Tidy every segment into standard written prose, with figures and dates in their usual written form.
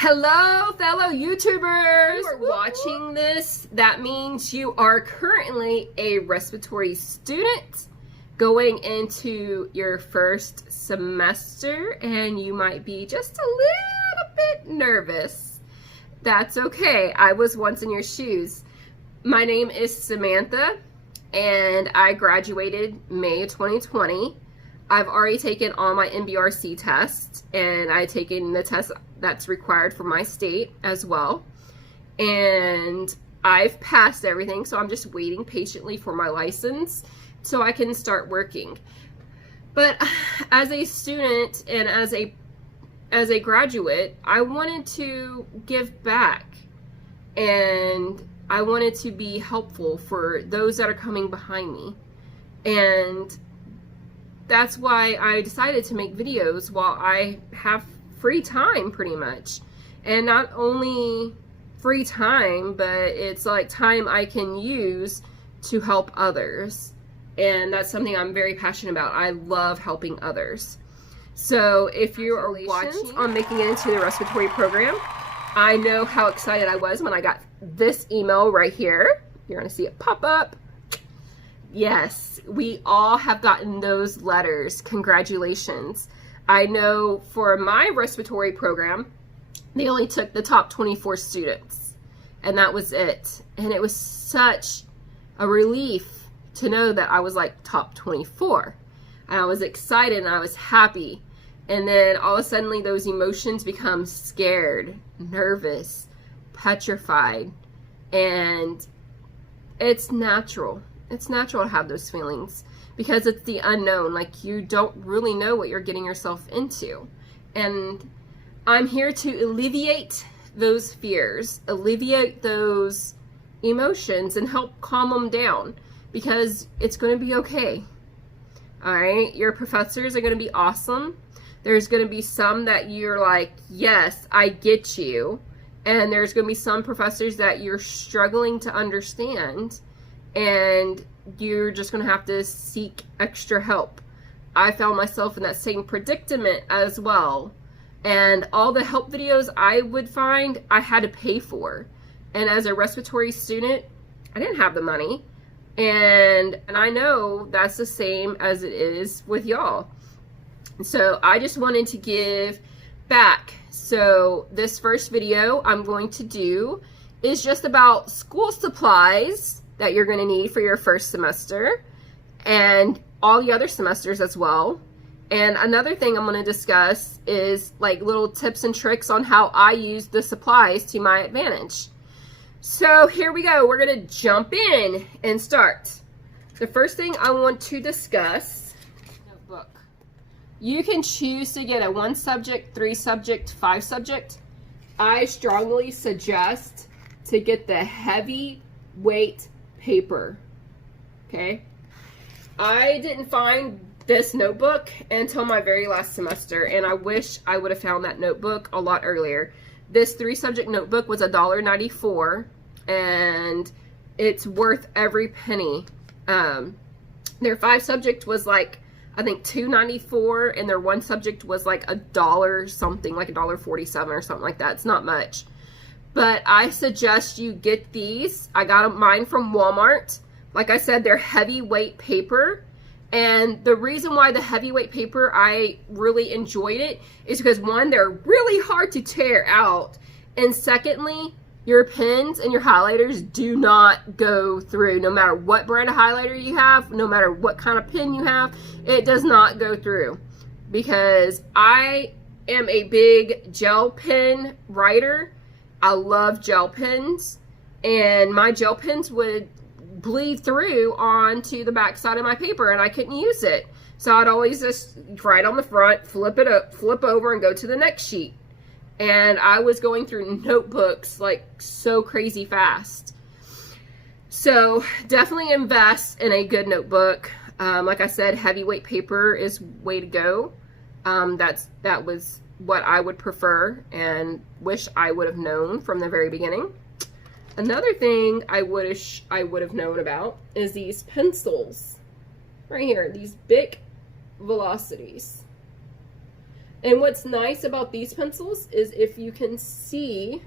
Hello, fellow YouTubers! If you are watching this, that means you are currently a respiratory student going into your first semester, and you might be just a little bit nervous. That's okay. I was once in your shoes. My name is Samantha, and I graduated May of 2020. I've already taken all my MBRC tests, and I've taken the test that's required for my state as well. And I've passed everything, so I'm just waiting patiently for my license so I can start working. But as a student and as a graduate, I wanted to give back, and I wanted to be helpful for those that are coming behind me. And that's why I decided to make videos while I have free time, pretty much. And not only free time, but it's like time I can use to help others. And that's something I'm very passionate about. I love helping others. So if you are watching on making it into the respiratory program, I know how excited I was when I got this email right here. You're gonna see it pop up. Yes, we all have gotten those letters. Congratulations. I know for my respiratory program, they only took the top 24 students, and that was it. And it was such a relief to know that I was like top 24. And I was excited and I was happy. And then all of a sudden those emotions become scared, nervous, petrified, and it's natural. It's natural to have those feelings because it's the unknown. Like, you don't really know what you're getting yourself into. And I'm here to alleviate those fears, alleviate those emotions, and help calm them down, because it's going to be okay. All right? Your professors are going to be awesome. There's going to be some that you're like, yes, I get you. And there's going to be some professors that you're struggling to understand, and you're just going to have to seek extra help. I found myself in that same predicament as well. And all the help videos I would find, I had to pay for. And as a respiratory student, I didn't have the money. And I know that's the same as it is with y'all. So I just wanted to give back. So this first video I'm going to do is just about school supplies that you're going to need for your first semester and all the other semesters as well. And another thing I'm going to discuss is like little tips and tricks on how I use the supplies to my advantage. So here we go. We're going to jump in and start. The first thing I want to discuss, notebook. You can choose to get a 1 subject, 3 subject, 5 subject. I strongly suggest to get the heavy weight paper. Okay, I didn't find this notebook until my very last semester, and I wish I would have found that notebook a lot earlier. This 3 subject notebook was $1.94, and it's worth every penny. Their 5 subject was like, I think $2.94, and their 1 subject was like $1 something, like $1.47 or something like that. It's not much. But I suggest you get these. I got mine from Walmart. Like I said, they're heavyweight paper. And the reason why the heavyweight paper, I really enjoyed it, is because 1, they're really hard to tear out. And secondly, your pens and your highlighters do not go through. No matter what brand of highlighter you have, no matter what kind of pen you have, it does not go through. Because I am a big gel pen writer. I love gel pens, and my gel pens would bleed through onto the back side of my paper, and I couldn't use it. So I'd always just write on the front, flip over, and go to the next sheet. And I was going through notebooks like so crazy fast. So definitely invest in a good notebook. Like I said, heavyweight paper is way to go. That was what I would prefer and wish I would have known from the very beginning. Another thing I wish I would have known about is these pencils right here, these BIC Velocities. And what's nice about these pencils is if you can see,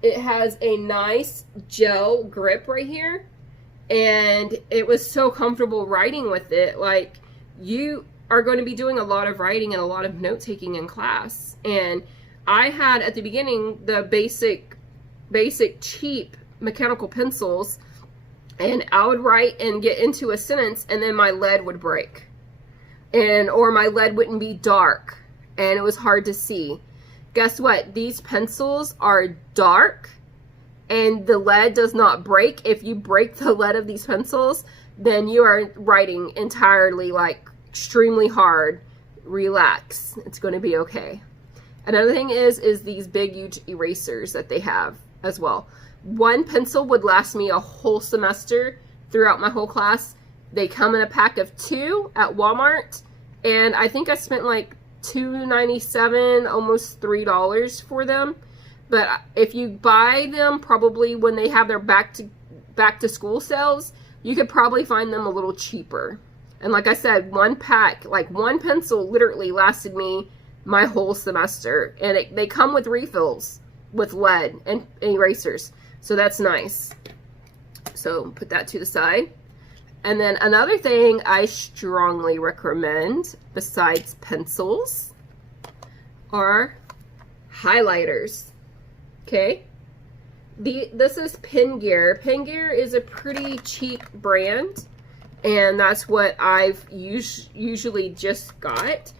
it has a nice gel grip right here. And it was so comfortable writing with it. Like, you are going to be doing a lot of writing and a lot of note taking in class. And I had at the beginning the basic cheap mechanical pencils, and I would write and get into a sentence and then my lead would break. Or my lead wouldn't be dark and it was hard to see. Guess what? These pencils are dark and the lead does not break. If you break the lead of these pencils, then you are writing entirely like extremely hard. Relax. It's going to be okay. Another thing is these big huge erasers that they have as well. One pencil would last me a whole semester throughout my whole class. They come in a pack of 2 at Walmart, and I think I spent like $2.97, almost $3 for them. But if you buy them probably when they have their back to school sales, you could probably find them a little cheaper. And like I said, one pack, like one pencil literally lasted me my whole semester. And they come with refills with lead and erasers. So that's nice. So put that to the side. And then another thing I strongly recommend besides pencils are highlighters. Okay. This is Pen Gear. Pen Gear is a pretty cheap brand, and that's what I've usually just got.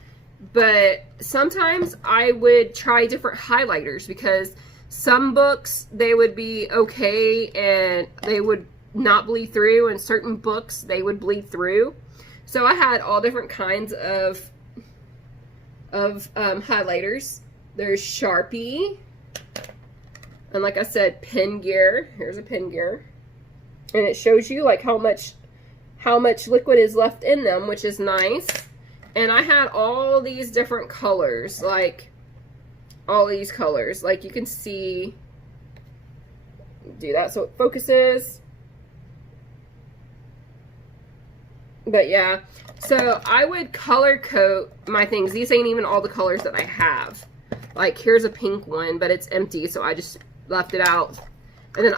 But sometimes I would try different highlighters because some books, they would be okay and they would not bleed through, and certain books they would bleed through. So I had all different kinds of highlighters. There's Sharpie, and like I said, Pen Gear. Here's a Pen Gear, and it shows you like how much liquid is left in them, which is nice. And I had all these different colors, like all these colors, like you can see. Do that so it focuses. But yeah, so I would color code my things. These ain't even all the colors that I have. Like here's a pink one, but it's empty, so I just left it out. And then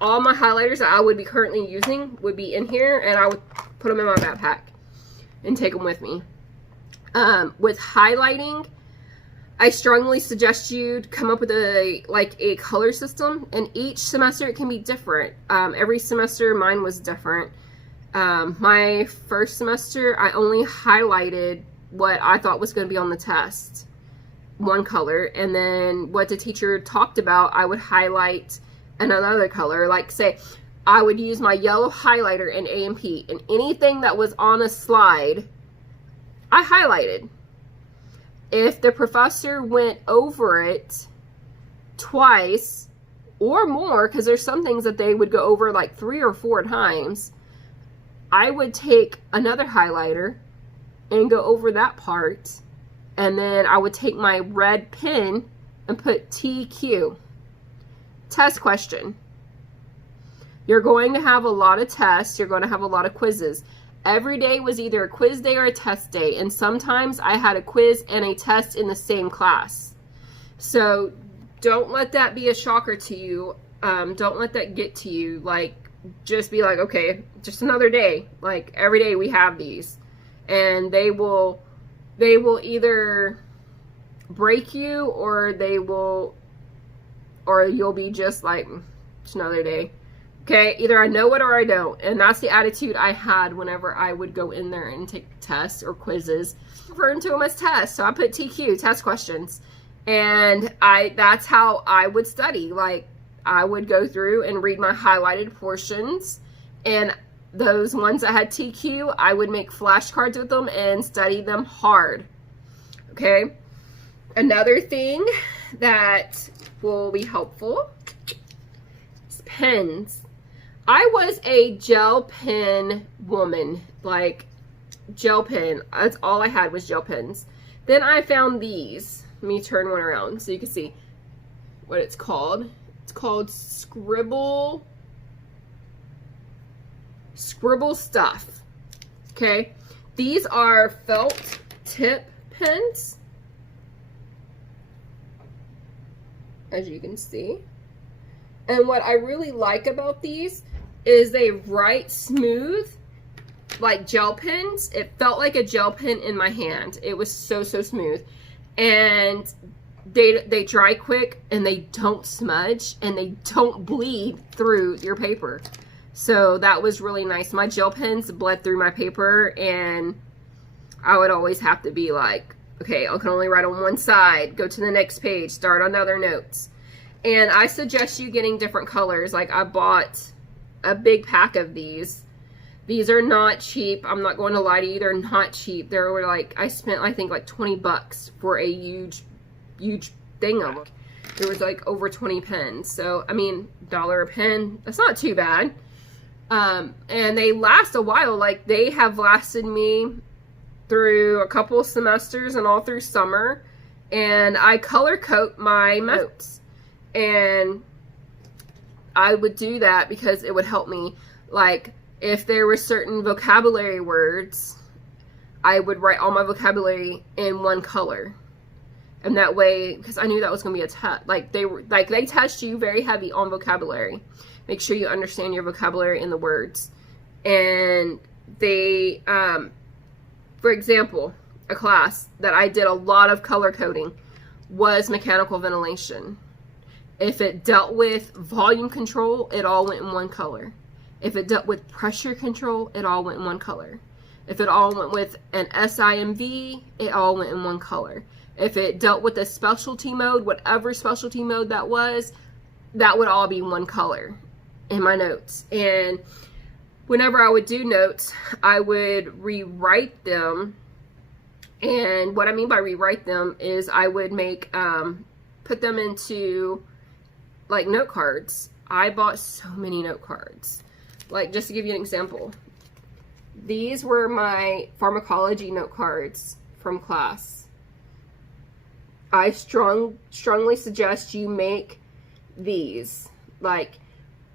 all my highlighters that I would be currently using would be in here, and I would put them in my backpack and take them with me. With highlighting, I strongly suggest you come up with a color system, and each semester it can be different. Every semester mine was different. My first semester, I only highlighted what I thought was going to be on the test, one color, and then what the teacher talked about, I would highlight another color. Like say, I would use my yellow highlighter in A&P, and anything that was on a slide, I highlighted. If the professor went over it twice or more, because there's some things that they would go over like 3 or 4 times, I would take another highlighter and go over that part, and then I would take my red pen and put TQ. Test question. You're going to have a lot of tests. You're going to have a lot of quizzes. Every day was either a quiz day or a test day, and sometimes I had a quiz and a test in the same class. So don't let that be a shocker to you. Don't let that get to you. Like, just be like, okay, just another day. Like every day we have these, and they will either break you, or you'll be just like, it's another day. Okay, either I know it or I don't. And that's the attitude I had whenever I would go in there and take tests or quizzes. Referring to them as tests. So I put TQ, test questions. And that's how I would study. Like, I would go through and read my highlighted portions. And those ones that had TQ, I would make flashcards with them and study them hard. Okay? Another thing that will be helpful is pens. I was a gel pen woman, like gel pen. That's all I had was gel pens. Then I found these. Let me turn one around so you can see what it's called. It's called Scribble Stuff. Okay, these are felt tip pens, as you can see. And what I really like about these is they write smooth, like gel pens. It felt like a gel pen in my hand. It was so smooth. And they dry quick, and they don't smudge, and they don't bleed through your paper. So that was really nice. My gel pens bled through my paper, and I would always have to be like, okay, I can only write on one side, go to the next page, start on other notes. And I suggest you getting different colors. Like, I bought a big pack of these. These are not cheap. I'm not going to lie to you. They're not cheap. They were like, I spent, I think, like 20 bucks for a huge thing of them. There was like over 20 pens. So, I mean, $1 a pen, that's not too bad. And they last a while. Like, they have lasted me through a couple of semesters and all through summer. And I color code my notes. And I would do that because it would help me. Like, if there were certain vocabulary words, I would write all my vocabulary in one color. And that way, because I knew that was going to be a test. Like, they test you very heavy on vocabulary. Make sure you understand your vocabulary and the words. And they, for example, a class that I did a lot of color coding was mechanical ventilation. If it dealt with volume control, it all went in one color. If it dealt with pressure control, it all went in one color. If it all went with an SIMV, it all went in one color. If it dealt with a specialty mode, whatever specialty mode that was, that would all be one color in my notes. And whenever I would do notes, I would rewrite them. And what I mean by rewrite them is I would make, put them into like note cards. I bought so many note cards. Like, just to give you an example, these were my pharmacology note cards from class. I strongly suggest you make these. Like,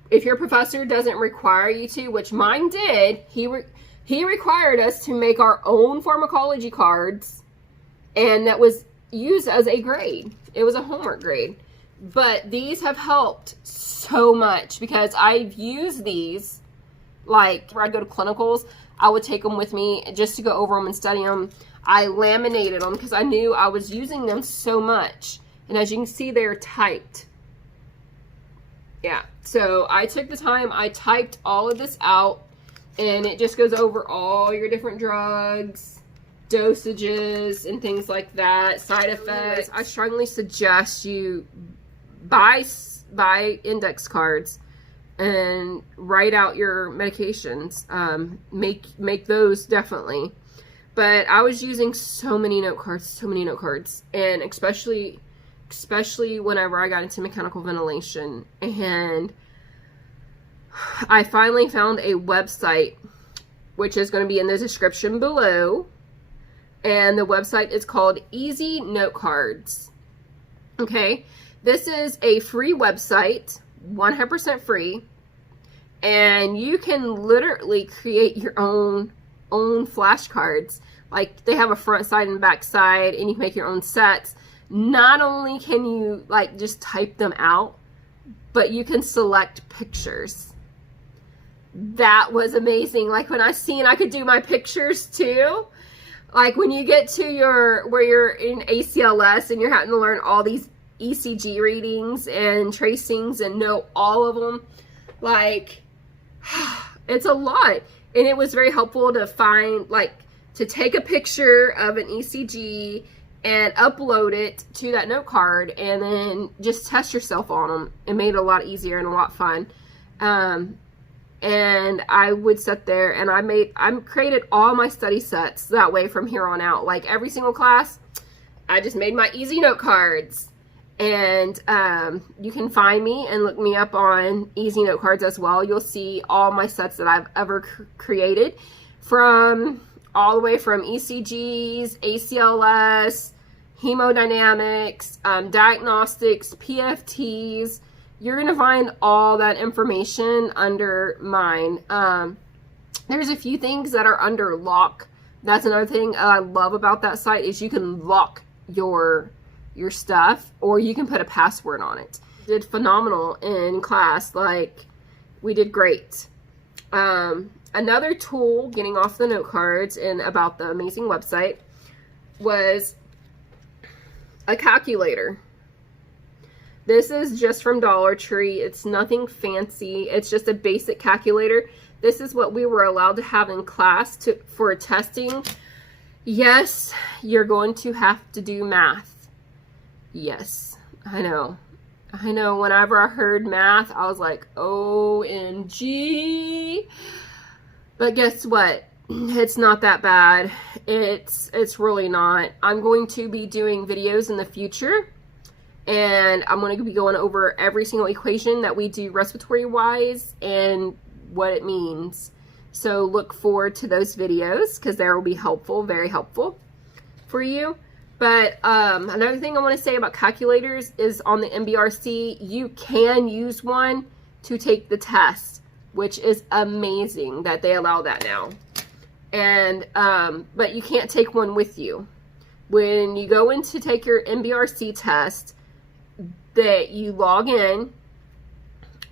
if your professor doesn't require you to, which mine did, he required us to make our own pharmacology cards, and that was used as a grade. It was a homework grade. But these have helped so much because I've used these, like, where I go to clinicals, I would take them with me just to go over them and study them. I laminated them because I knew I was using them so much. And as you can see, they're typed. Yeah, so I took the time, I typed all of this out, and it just goes over all your different drugs, dosages, and things like that, side effects. I strongly suggest you buy index cards and write out your medications. Make those definitely. But I was using so many note cards, and especially whenever I got into mechanical ventilation. And I finally found a website, which is going to be in the description below. And the website is called Easy Notecards. Okay, this is a free website, 100% free, and you can literally create your own flashcards. Like, they have a front side and back side, and you can make your own sets. Not only can you, like, just type them out, but you can select pictures. That was amazing. Like, when I seen I could do my pictures too. Like, when you get to where you're in ACLS and you're having to learn all these ECG readings and tracings and know all of them, like, it's a lot. And it was very helpful to find, like, to take a picture of an ECG and upload it to that note card and then just test yourself on them. It made it a lot easier and a lot fun. And I would sit there and I created all my study sets that way from here on out. Like, every single class, I just made my easy note cards. And you can find me and look me up on Easy Note Cards as well. You'll see all my sets that I've ever created, from all the way from ECGs, ACLS, hemodynamics, diagnostics, PFTs. You're going to find all that information under mine. There's a few things that are under lock That's another thing I love about that site is you can lock your stuff, or you can put a password on it. Did phenomenal in class. Like, we did great. Another tool, getting off the note cards and about the amazing website, was a calculator. This is just from Dollar Tree. It's nothing fancy. It's just a basic calculator. This is what we were allowed to have in class for testing. Yes, you're going to have to do math. Yes, I know. I know, whenever I heard math, I was like, OMG. But guess what? It's not that bad. It's really not. I'm going to be doing videos in the future, and I'm going to be going over every single equation that we do respiratory-wise and what it means. So look forward to those videos, because they will be helpful, very helpful for you. But another thing I want to say about calculators is on the MBRC, you can use one to take the test, which is amazing that they allow that now. And but you can't take one with you. When you go in to take your MBRC test, that you log in,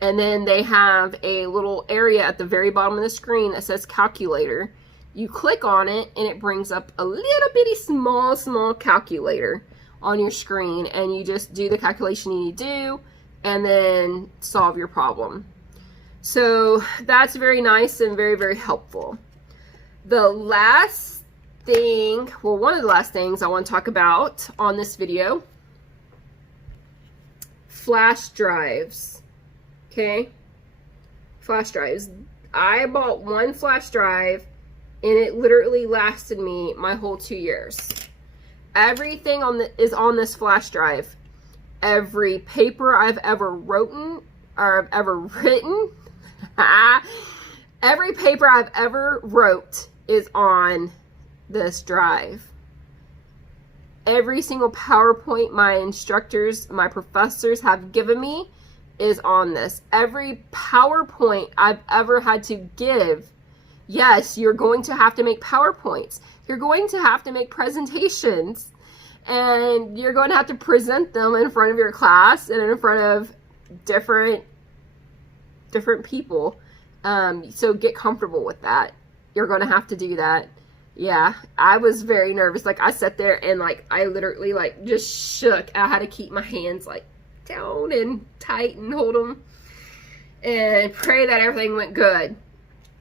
and then they have a little area at the very bottom of the screen that says calculator. You click on it, and it brings up a little bitty small calculator on your screen, and you just do the calculation you need to do, and then solve your problem. So that's very nice and very, very helpful. The last thing, well, one of the last things I want to talk about on this video, flash drives. Okay, flash drives. I bought one flash drive, and it literally lasted me my whole 2 years. Everything is on this flash drive. Every paper I've ever written, every paper I've ever wrote is on this drive. Every single PowerPoint my instructors, my professors have given me is on this. Every PowerPoint I've ever had to give. Yes, you're going to have to make PowerPoints. You're going to have to make presentations, and you're going to have to present them in front of your class and in front of different people. So get comfortable with that. You're going to have to do that. Yeah, I was very nervous. Like, I sat there and like I literally like just shook. I had to keep my hands like down and tight and hold them and pray that everything went good.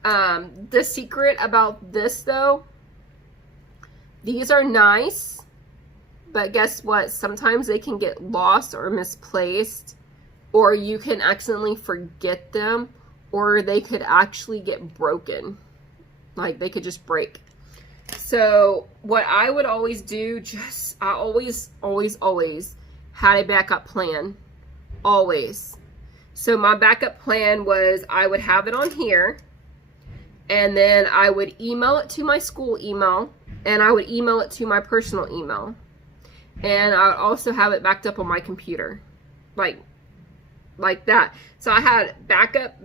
The secret about this though, these are nice, but guess what? Sometimes they can get lost or misplaced, or you can accidentally forget them, or they could actually get broken. Like, they could just break. So what I would always do, I always had a backup plan. Always. So my backup plan was I would have it on here, and then I would email it to my school email, and I would email it to my personal email. And I would also have it backed up on my computer. Like that. So I had backup.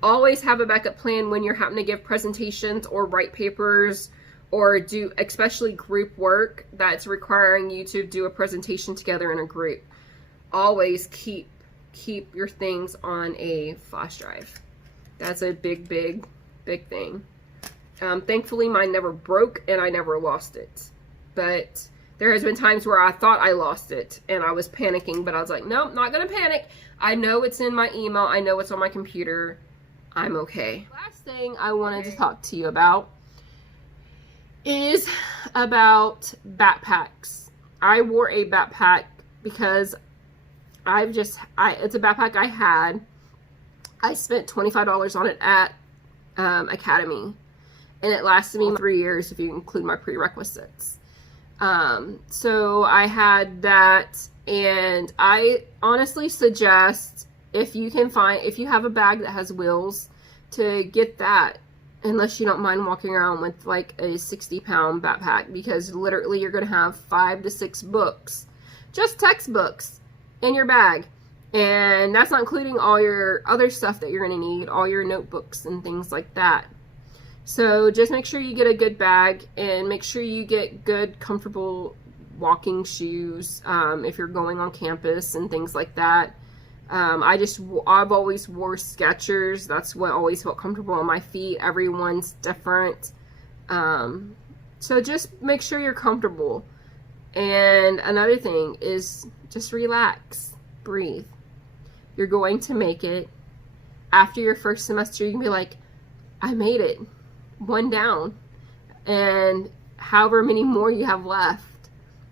Always have a backup plan when you're having to give presentations or write papers or do especially group work that's requiring you to do a presentation together in a group. Always keep your things on a flash drive. That's a big thing. Thankfully mine never broke and I never lost it. But there has been times where I thought I lost it and I was panicking, but I was like, nope, not gonna panic. I know it's in my email. I know it's on my computer. I'm okay. Last thing I wanted to talk to you about is about backpacks. I wore a backpack because it's a backpack I had. I spent $25 on it at Academy, and it lasted me 3 years if you include my prerequisites. So I had that, and I honestly suggest if you have a bag that has wheels, to get that, unless you don't mind walking around with like a 60-pound backpack, because literally you're going to have 5 to 6 books, just textbooks, in your bag. And that's not including all your other stuff that you're going to need, all your notebooks and things like that. So just make sure you get a good bag and make sure you get good, comfortable walking shoes if you're going on campus and things like that. I've always wore Skechers. That's what always felt comfortable on my feet. Everyone's different. So just make sure you're comfortable. And another thing is just relax, breathe. You're going to make it. After your first semester, you can be like, I made it. One down. And however many more you have left.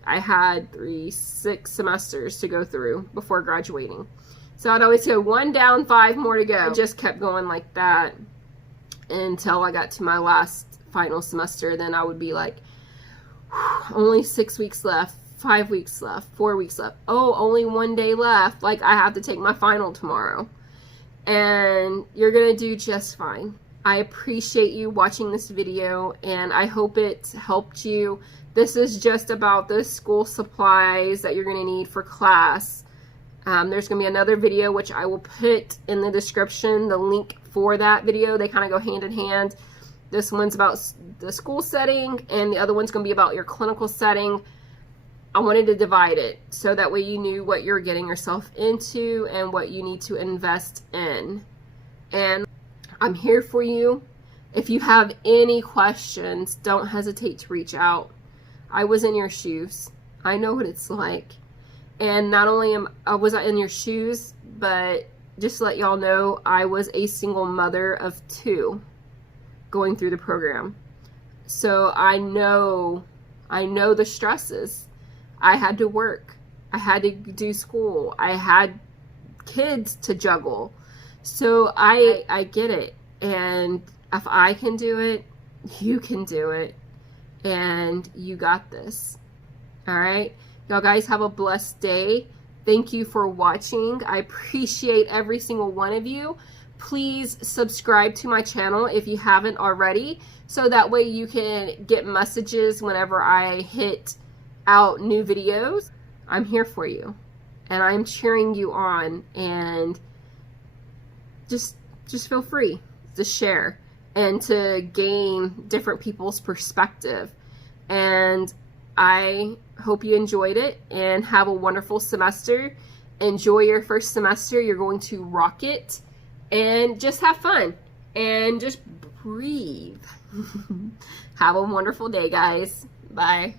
I had 6 semesters to go through before graduating. So I'd always go 1 down, 5 more to go. I just kept going like that until I got to my last final semester. Then I would be like, only 6 weeks left, 5 weeks left, 4 weeks left. Oh, only 1 day left. Like, I have to take my final tomorrow. And you're going to do just fine. I appreciate you watching this video, and I hope it helped you. This is just about the school supplies that you're going to need for class. There's going to be another video, which I will put in the description, the link for that video. They kind of go hand in hand. This one's about the school setting, and the other one's going to be about your clinical setting. I wanted to divide it so that way you knew what you're getting yourself into and what you need to invest in. And I'm here for you. If you have any questions, don't hesitate to reach out. I was in your shoes. I know what it's like. And not only was I in your shoes, but just to let y'all know, I was a single mother of 2 going through the program. So I know the stresses. I had to work. I had to do school. I had kids to juggle. So I get it. And if I can do it, you can do it. And you got this. All right? Y'all guys have a blessed day. Thank you for watching. I appreciate every single one of you. Please subscribe to my channel if you haven't already, so that way you can get messages whenever I hit out new videos. I'm here for you, and I'm cheering you on, and just feel free to share and to gain different people's perspective. And I hope you enjoyed it and have a wonderful semester. Enjoy your first semester. You're going to rock it. And just have fun. And just breathe. Have a wonderful day, guys. Bye.